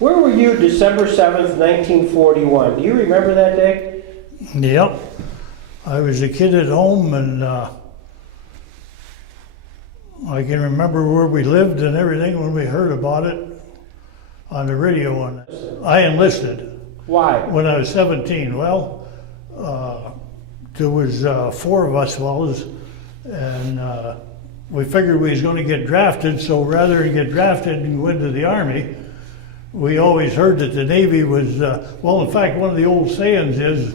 Where were you December 7th, 1941? Do you remember that day? Yep. I was a kid at home, and I can remember where we lived and everything when we heard about it on the radio. And I enlisted. Why? When I was 17. Well, there was 4 of us fellows, and we figured we was going to get drafted, so rather than get drafted and go into the Army, we always heard that the Navy was, well, in fact, one of the old sayings is,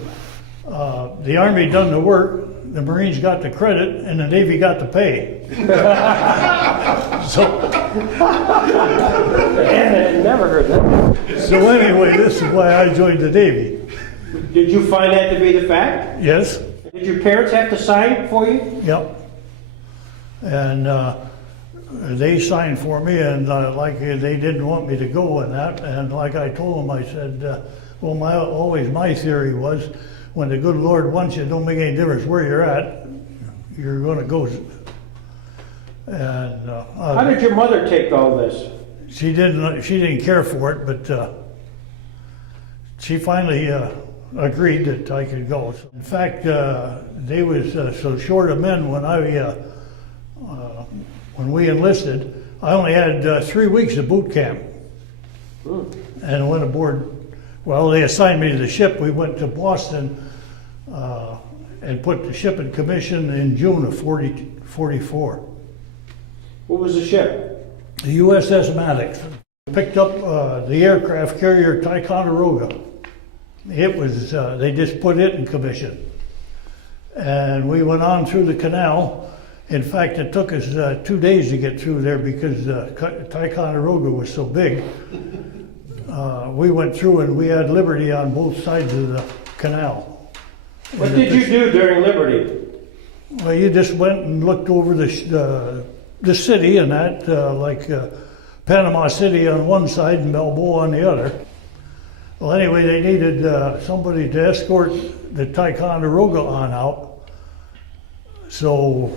the Army done the work, the Marines got the credit, and the Navy got the pay. So, Never heard that. so anyway, this is why I joined the Navy. Did you find that to be the fact? Yes. Did your parents have to sign for you? Yep. And they signed for me, and like they didn't want me to go in that. And like I told them, I said, well, my theory was, when the good Lord wants you, it don't make any difference where you're at, you're going to go. And how did your mother take all this? She didn't care for it, but she finally agreed that I could go. In fact, they was so short of men when we enlisted. I only had 3 weeks of boot camp, and I went aboard. Well, they assigned me to the ship. We went to Boston and put the ship in commission in June of 44. What was the ship? The U.S.S. Maddox. Picked up the aircraft carrier Ticonderoga. It was, they just put it in commission. And we went on through the canal. In fact, it took us 2 days to get through there because Ticonderoga was so big. We went through and we had liberty on both sides of the canal. What did you do during Liberty? Well, you just went and looked over the city and that, like Panama City on one side and Balboa on the other. Well, anyway, they needed somebody to escort the Ticonderoga on out. So,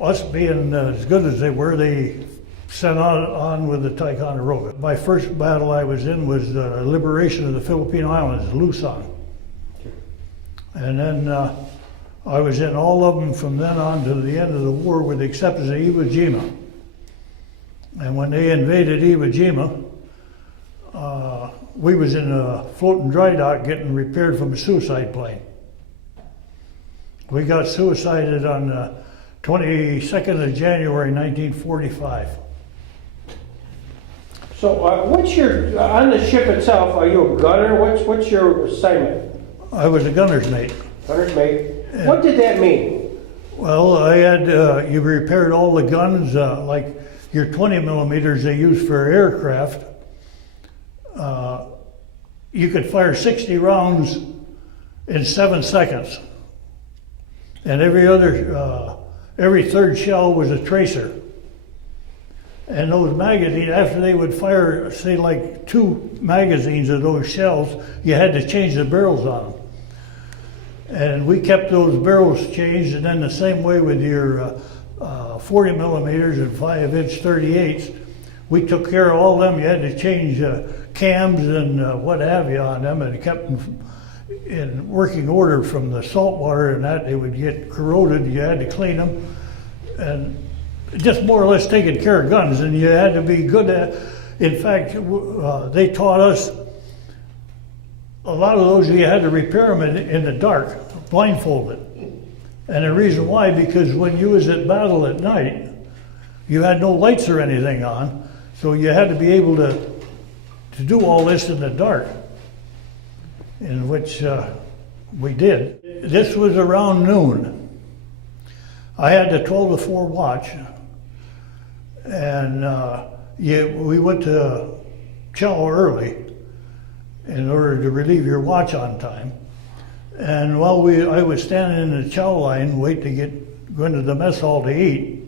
us being as good as they were, they sent on with the Ticonderoga. My first battle I was in was the liberation of the Philippine Islands, Luzon. And then I was in all of them from then on to the end of the war, with the exception of Iwo Jima. And when they invaded Iwo Jima, we was in a floating dry dock getting repaired from a suicide plane. We got suicided on the 22nd of January, 1945. So what's your, on the ship itself, are you a gunner? What's your assignment? I was a gunner's mate. Gunner's mate. What did that mean? Well, I had, you repaired all the guns, like your 20 millimeters they use for aircraft. You could fire 60 rounds in 7 seconds. And every third shell was a tracer. And those magazines, after they would fire, say like 2 magazines of those shells, you had to change the barrels on them. And we kept those barrels changed, and then the same way with your 40 millimeters and 5-inch 38s, we took care of all of them. You had to change cams and what have you on them, and kept them in working order from the salt water and that. They would get corroded, you had to clean them, and just more or less taking care of guns, and you had to be good at. In fact, they taught us a lot of those you had to repair them in the dark, blindfolded. And the reason why, because when you was at battle at night, you had no lights or anything on, so you had to be able to do all this in the dark, in which we did. This was around noon. I had the 12 to 4 watch, and we went to chow early in order to relieve your watch on time. And while I was standing in the chow line waiting to go into the mess hall to eat,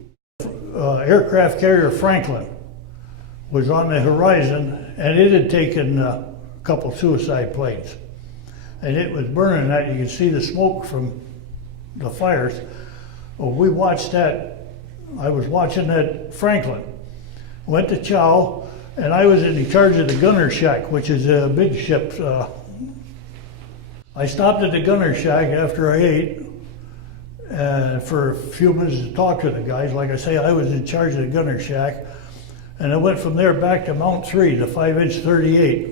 aircraft carrier Franklin was on the horizon, and it had taken a couple suicide planes. And it was burning that. You could see the smoke from the fires. Well, we watched that. I was watching that Franklin. Went to chow, And I was in charge of the gunner shack, which is a big ship. I stopped at the gunner shack after I ate for a few minutes to talk to the guys. Like I say, I was in charge of the gunner shack. And I went from there back to Mount 3, the 5-inch 38.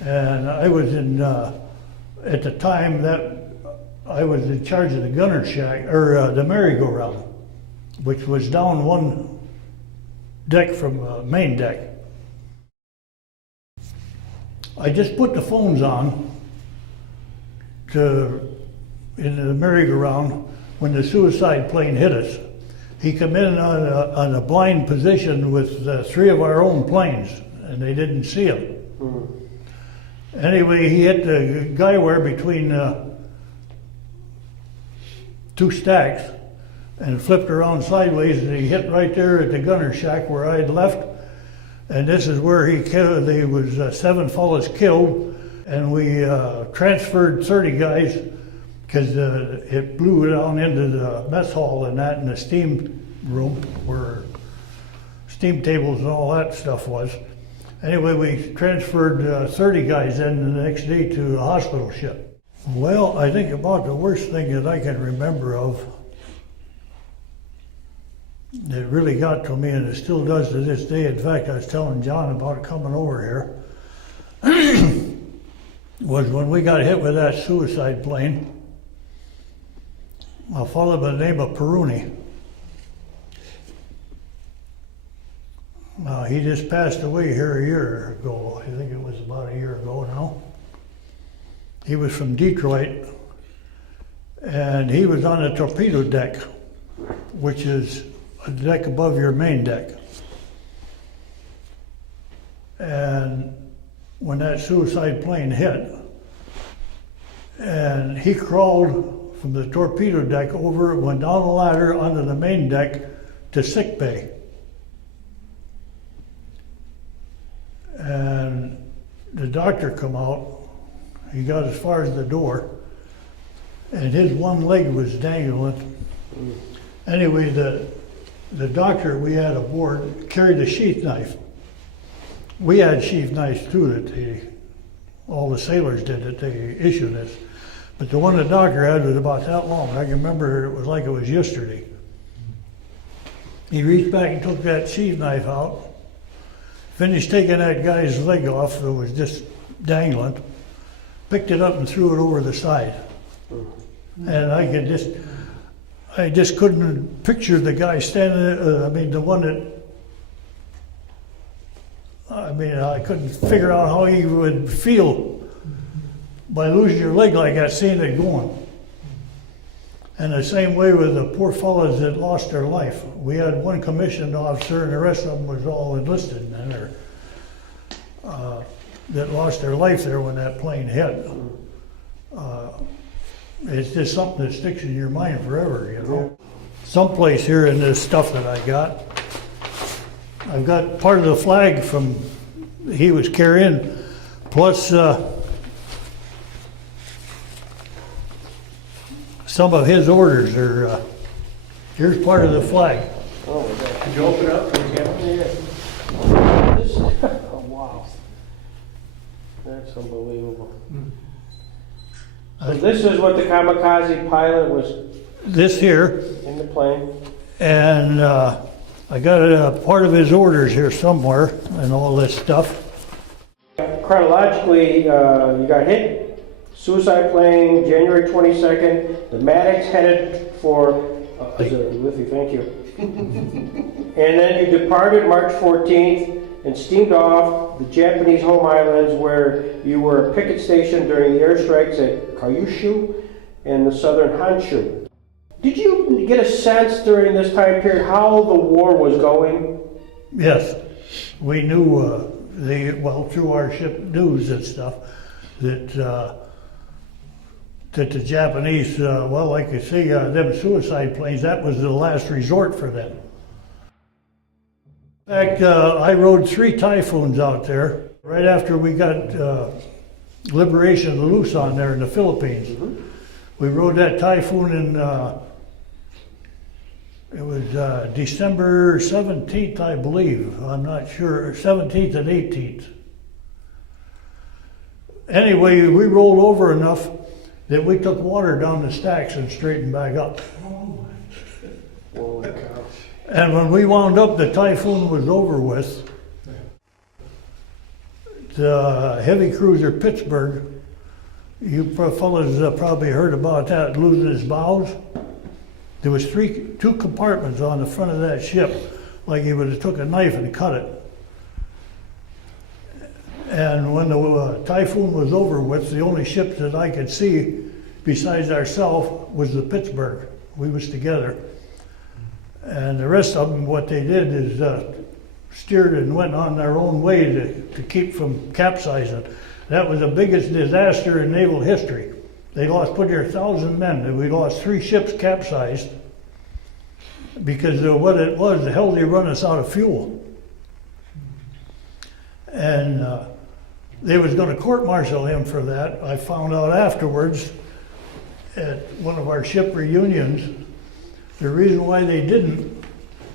And I was in, at the time that I was in charge of the gunner shack, or the merry-go-round, which was down one deck from main deck. I just put the phones on in the merry-go-round when the suicide plane hit us. He come in on a blind position with 3 of our own planes, and they didn't see him. Anyway, he hit the guywire between 2 stacks and flipped around sideways, and he hit right there at the gunner shack where I had left. And this is where he killed. There was 7 fellas killed, and we transferred 30 guys because it blew down into the mess hall and that, in the steam room where steam tables and all that stuff was. Anyway, we transferred 30 guys in the next day to a hospital ship. Well, I think about the worst thing that I can remember of, it really got to me, and it still does to this day. In fact, I was telling John about it coming over here, was when we got hit with that suicide plane. A fellow by the name of Peruni. He just passed away here a year ago. I think it was about a year ago now. He was from Detroit, and he was on the torpedo deck, which is a deck above your main deck. And when that suicide plane hit, and he crawled from the torpedo deck over, went down the ladder onto the main deck to sick bay. And the doctor come out, he got as far as the door, and his one leg was dangling. Anyway, the doctor we had aboard carried a sheath knife. We had sheath knives too that all the sailors did that they issued us. But the one the doctor had was about that long. I can remember it was like it was yesterday. He reached back and took that sheath knife out, finished taking that guy's leg off that was just dangling, picked it up and threw it over the side. And I just couldn't picture the guy standing there, the one that, I couldn't figure out how he would feel by losing your leg like that, seeing it going. And the same way with the poor fellows that lost their life. We had one commissioned officer, and the rest of them was all enlisted men that lost their life there when that plane hit. It's just something that sticks in your mind forever, you know. Someplace here in this stuff that I've got part of the flag from he was carrying, plus some of his orders are, here's part of the flag. Oh, my God. Could you open it up? Oh, wow. That's unbelievable. So this is what the Kamikaze pilot was This here, in the plane. and I got a part of his orders here somewhere and all this stuff. Chronologically, you got hit, suicide plane, January 22nd. The Maddox headed for, with you, thank you. And then you departed March 14th and steamed off the Japanese home islands, where you were a picket station during the airstrikes at Kyushu and the southern Honshu. Did you get a sense during this time period how the war was going? Yes, we knew, through our ship news and stuff, that the Japanese, like I say, them suicide planes, that was the last resort for them. In fact, I rode 3 Typhoons out there right after we got liberation of the Luzon there in the Philippines. Mm-hmm. We rode that Typhoon in It was December 17th, I believe. I'm not sure, 17th and 18th. Anyway, we rolled over enough that we took water down the stacks and straightened back up. Holy cow. And when we wound up, the Typhoon was over with. The heavy cruiser Pittsburgh, you fellas probably heard about that, losing its bows. There was two compartments on the front of that ship, like he would have took a knife and cut it. And when the Typhoon was over with, the only ship that I could see besides ourselves was the Pittsburgh. We was together. And the rest of them, what they did is steered and went on their own way to keep from capsizing. That was the biggest disaster in naval history. They lost, put there 1,000 men, and we lost 3 ships capsized because of what it was, the hell they run us out of fuel. And they was going to court-martial him for that. I found out afterwards at one of our ship reunions, the reason why they didn't,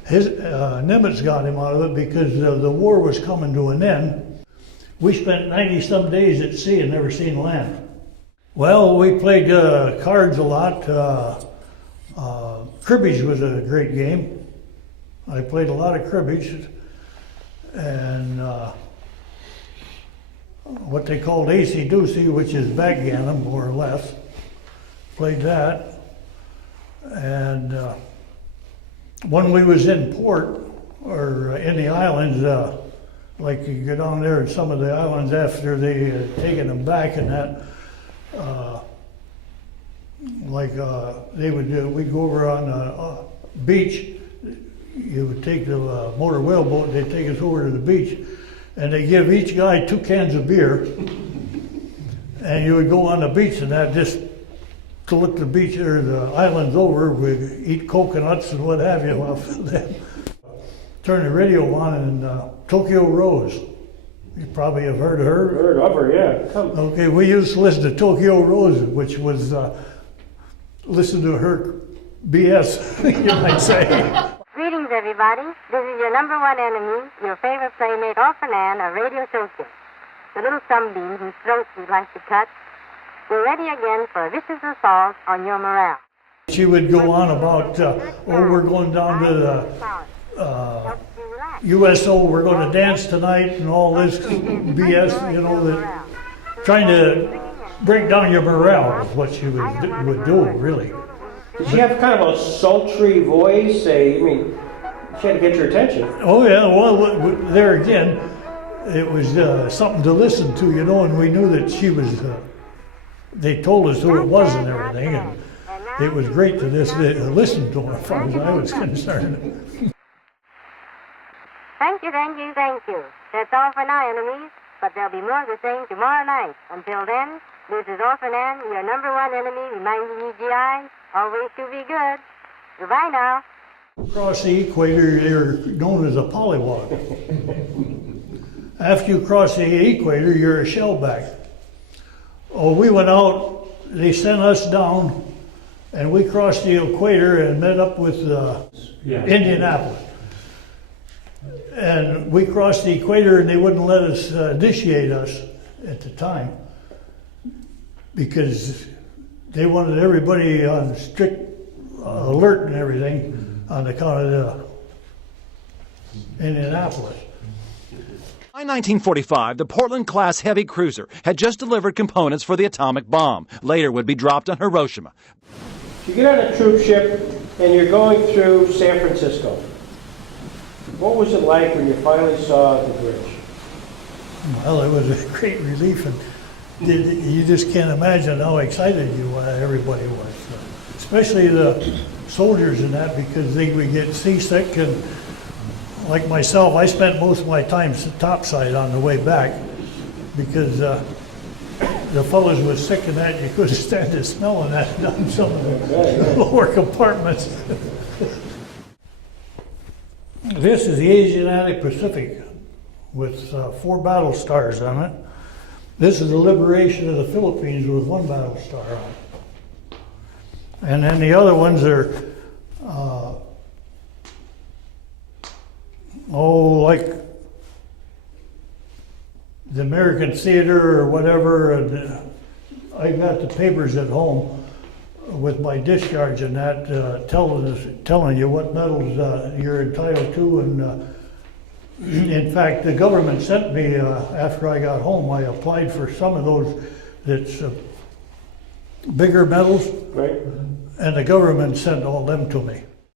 Nimitz got him out of it because the war was coming to an end. We spent 90-some days at sea and never seen land. Well, we played cards a lot. Cribbage was a great game. I played a lot of cribbage. And what they called acey-deucey, which is backgammon, more or less. Played that. And when we was in port, or in the islands, like you go down there in some of the islands after they had taken them back and that, we'd go over on the beach. You would take the motor whaleboat, they'd take us over to the beach, and they give each guy 2 cans of beer, and you would go on the beach and that just to look the beach or the islands over, we'd eat coconuts and what have you. Well, then turn the radio on and Tokyo Rose. You probably have heard of her. Heard of her, yeah. Come. Okay, we used to listen to Tokyo Rose, which was listen to her BS, you might say. Greetings, everybody. This is your number one enemy, your favorite playmate, Orphanan of Radio Tokyo, the little sunbeam whose throat we'd like to cut. We're ready again for a vicious assault on your morale. She would go on about, we're going down to the U.S.O., we're going to dance tonight and all this BS, you know, that trying to break down your morale is what she would do, really. Did she have kind of a sultry voice? She had to get your attention. Oh yeah, well, there again, it was something to listen to, you know, and we knew that she was, they told us who it was and everything, and it was great to listen to her as far as I was concerned. Thank you, thank you, thank you. That's all for now, enemies, but there'll be more of the same tomorrow night. Until then, this is Orphanan, your number one enemy, reminding you, GI, always to be good. Goodbye now. Across the equator, you're known as a polywog. After you cross the equator, you're a shellback. Oh, we went out, they sent us down, and we crossed the equator and met up with Indianapolis. And we crossed the equator and they wouldn't let us initiate us at the time because they wanted everybody on strict alert and everything on account of Indianapolis. By 1945, the Portland-class heavy cruiser had just delivered components for the atomic bomb, later would be dropped on Hiroshima. You get on a troop ship and you're going through San Francisco. What was it like when you finally saw the bridge? Well, it was a great relief, and you just can't imagine how excited everybody was, especially the soldiers and that, because they would get seasick, and like myself, I spent most of my time topside on the way back because the fellows was sick and that you couldn't stand the smell of that down some of the lower compartments. This is the Asiatic Pacific with 4 battle stars on it. This is the liberation of the Philippines with 1 battle star on it. And then the other ones are like the American Theater or whatever, and I got the papers at home with my discharge and that, telling you what medals you're entitled to, and in fact, the government sent me, after I got home, I applied for some of those that's bigger medals, Right? and the government sent all them to me.